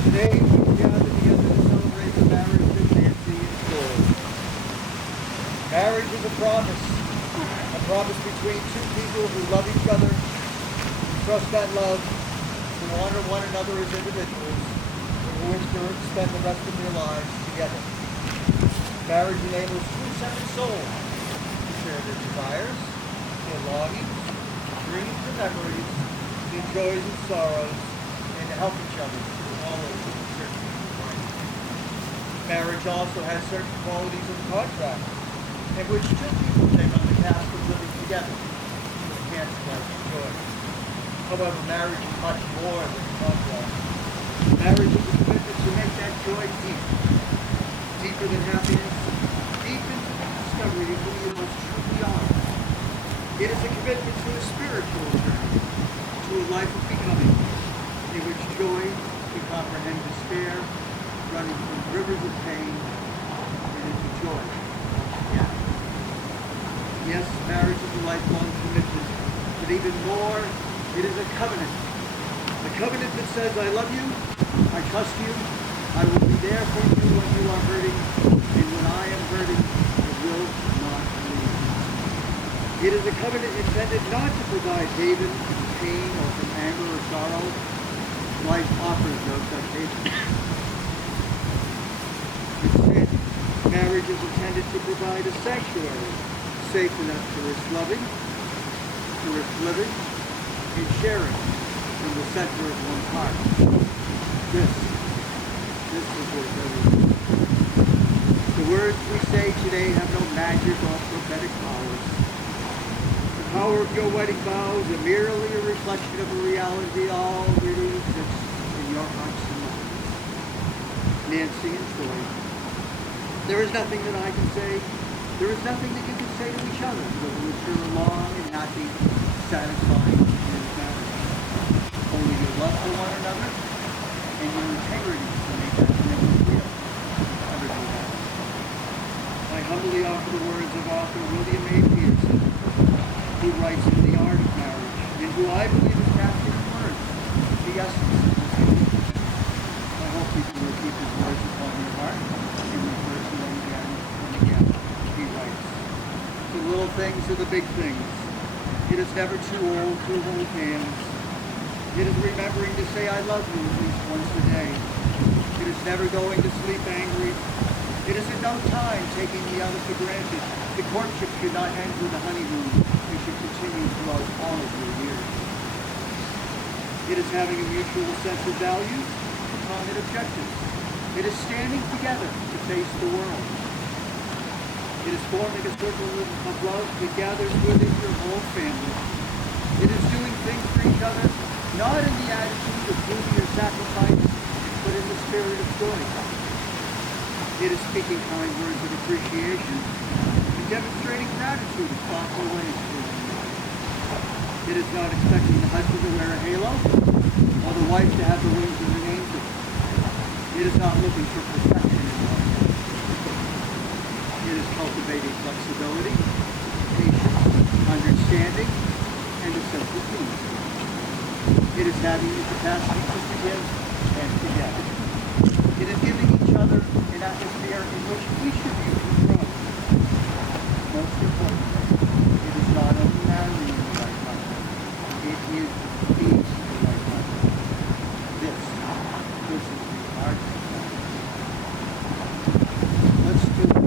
Today we gather together to celebrate the marriage of Nanci and Troy. Marriage is a promise between two people who love each other, trust that love, who honor one another as individuals, and who wish to spend the rest of their lives together. Marriage enables two separate souls to share their desires, their longings, dreams and memories, their joys and sorrows, and to help each other through all of the uncertainties of life. Marriage also has certain qualities of a contract in which two people take on the task of living together to enhance life's joy. However, marriage is much more than a contract. Marriage is a commitment to make that joy deep, deeper than happiness, deep into the discovery of who you most truly are. It is a commitment to a spiritual journey, to a life of becoming, in which joy can comprehend despair, running from rivers of pain and into joy. Yeah. Yes, marriage is a lifelong commitment, but even more, it is a covenant. A covenant that says, I love you, I trust you, I will be there for you when you are hurting, and when I am hurting, I will not leave. It is a covenant intended not to provide haven from pain or from anger or sorrow. Life offers no such haven. Instead, marriage is intended to provide a sanctuary safe enough to risk loving, to risk living, and sharing in the center of one's heart. This is worth everything. The words we say today have no magic or prophetic powers. The power of your wedding vows are merely a reflection of a reality already exists in your hearts and minds. Nanci and Troy, there is nothing that I can say. There is nothing that you can say to each other that will ensure a long and happy, satisfying marriage. Only your love for one another and your integrity to make that commitment real. Ever do that. I humbly offer the words of author William A. Peterson, who writes in The Art of Marriage, and who I believe has captured in words the essence of this commitment. I hope people will keep his words upon your heart and refer to them again and again. He writes, the little things are the big things. It is never too old to hold hands. It is remembering to say I love you at least once a day. It is never going to sleep angry. It is at no time taking the other for granted. The courtship should not end with a honeymoon. It should continue throughout all of your years. It is having a mutual sense of values and common objectives. It is standing together to face the world. It is forming a circle of love that gathers within your whole family. It is doing things for each other, not in the attitude of duty or sacrifice, but in the spirit of joy. It is speaking kind words of appreciation and demonstrating gratitude in thoughtful ways for one another. It is not expecting the husband to wear a halo or the wife to have the wings of an angel. It is not looking for perfection in love. It is cultivating flexibility, patience, understanding, and a sense of peace. It is having the capacity to forgive and forget. It is giving each other an atmosphere in which each of you can grow. Most importantly, it is not only marrying the right partner, it is being the right partner. This is the art of marriage. Let's do it.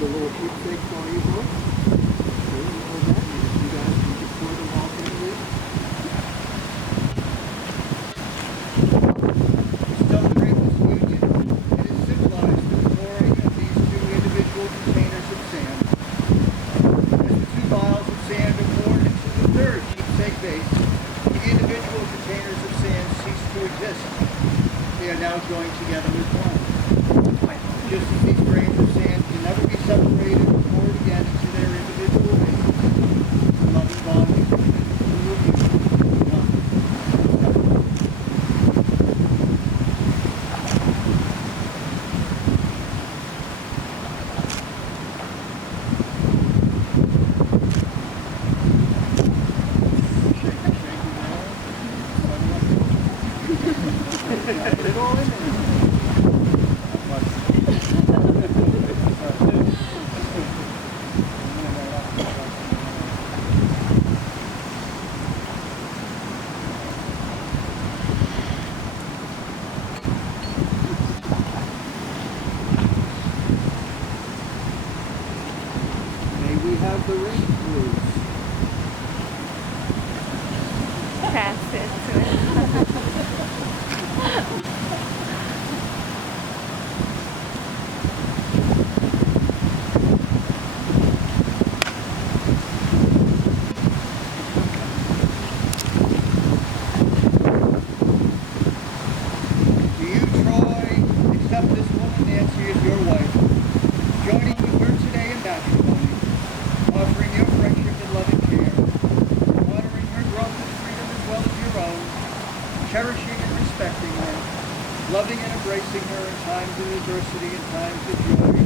A little keepsake for you both. So you know that. You guys can just pour them all in there. To celebrate this union, it is symbolized through the pouring of these two individual containers of sand. As the two vials of sand are poured into the third keepsake vase, the individual containers of sand cease to exist. They are now joined together as one. Just as these grains of sand can never be separated or poured again into their times of adversity and times of joy?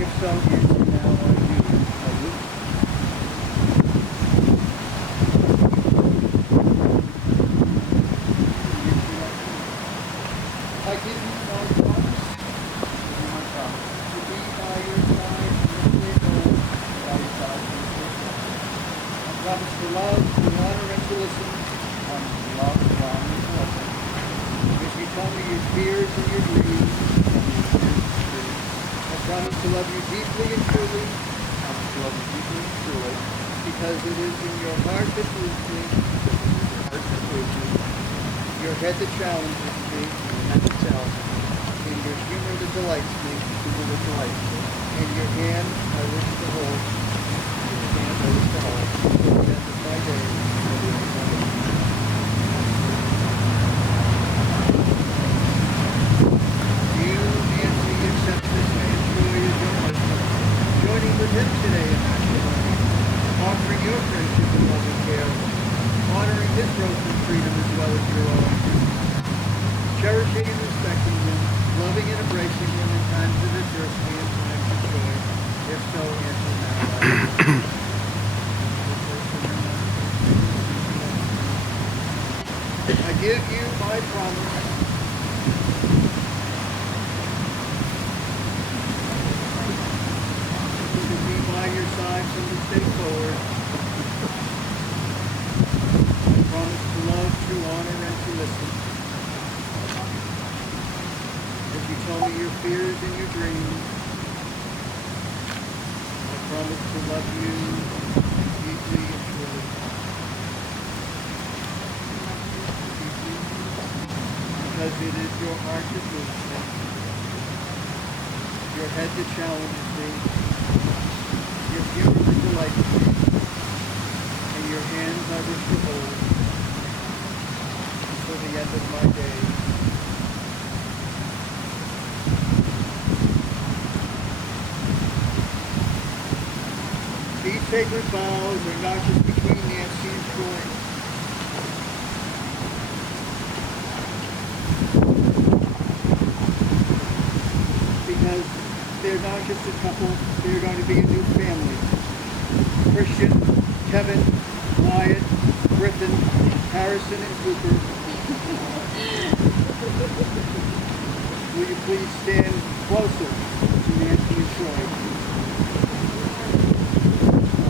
If so, answer now, I do. I do. I give you my promise to be by your side and to hold by your side. I promise to love, to honor, and to listen. I promise to love, to honor, and to listen. If you tell me your fears and your dreams, I promise to love you deeply and truly. I promise to love you deeply and truly. Because it is in your heart that moves me. Your heart that moves me. Your head that challenges me. Your head that challenges me. In your humor that delights me. Humor that delights me. In your hand I wish to hold. In your hand I wish to hold. To the end of my days. To the end of my days. You, Nanci, accept this man Troy as your husband, joining with him today in matrimony, offering your friendship and love and care, honoring his growth and freedom as well as your own, cherishing and respecting him, loving and embracing him in times of adversity and times of joy. If so, answer now. I give you my promise to be by your side from this day forward. I promise to love, to honor, and to listen. If you tell me your fears and your dreams, I promise to love you deeply and truly. Because it is your heart that moves me, your head that challenges me, your humor that delights me, and your hands I wish to hold until the end of my days. These sacred vows are not just between Nanci and Troy. Because they're not just a couple, they're going to be a new family. Christian, Kevin, Wyatt, Griffin, Harrison, and Cooper. Will you please stand closer to Nanci and Troy?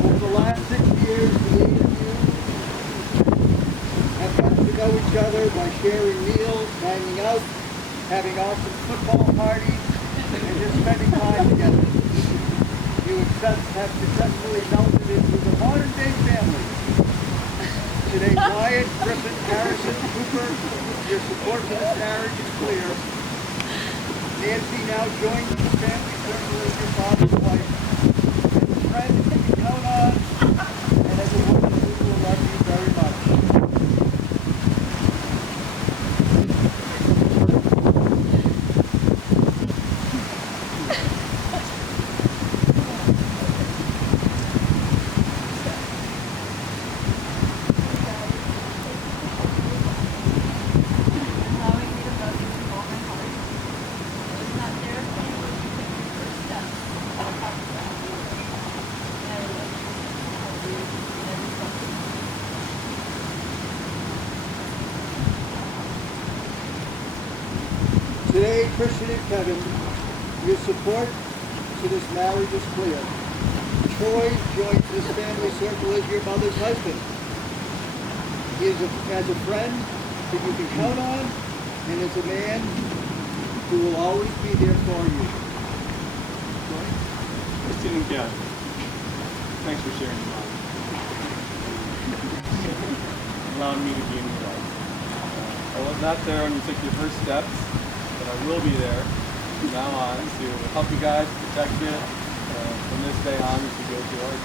Over the last 6 years, the 8 of you have gotten to know each other by sharing meals, hanging out, having awesome football parties, and just spending time together. You have successfully melted into the modern-day family. Today, Wyatt, Griffin, Harrison, Cooper, your support for this marriage is clear. Nanci now joins the family circle as your father's wife, as a friend you can count on, and as a woman who will love you very much. Today, Christian and Kevin, your support to this marriage is clear. Troy joins this family circle as your mother's husband. He is as a friend that you can count on, and as a man who will always be there for you. Christian and Kevin, thanks for sharing your mom. Allowing me to be in your life. I was not there when you took your first steps, but I will be there from now on to help you guys, protect you from this day on as you go forward.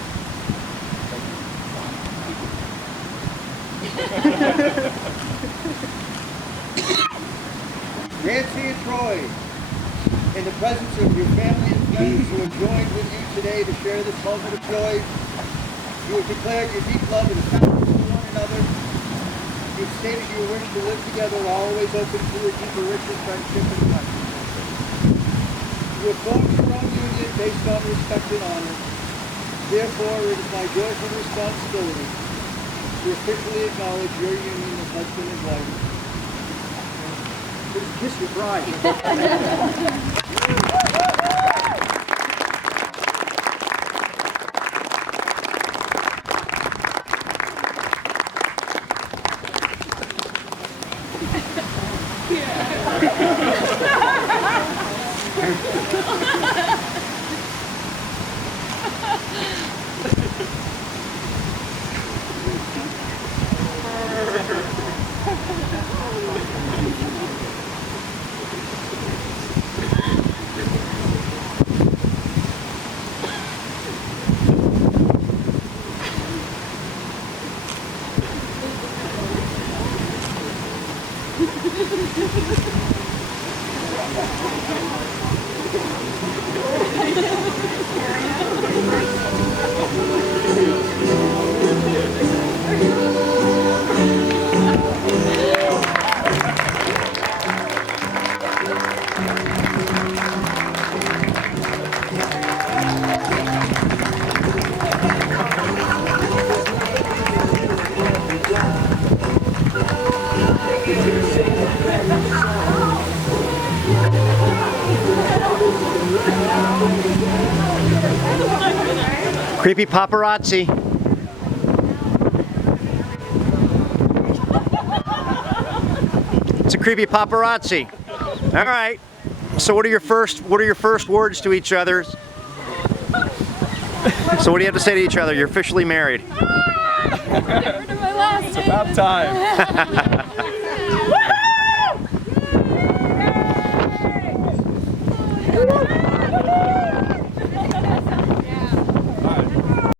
Thank you. Nanci and Troy, in the presence of your family and friends who have joined with you today to share this moment of joy, you have declared your deep love and affection for one another. You've stated your wish to live together, always open to a deeper, richer friendship and affection. to have formed a strong union based on respect and honor. Therefore, it is my joyful responsibility to officially acknowledge your union as husband and wife. Please kiss your bride. Creepy paparazzi. It's a creepy paparazzi. All right. So what are your first words to each other? So what do you have to say to each other? You're officially married. It's about time.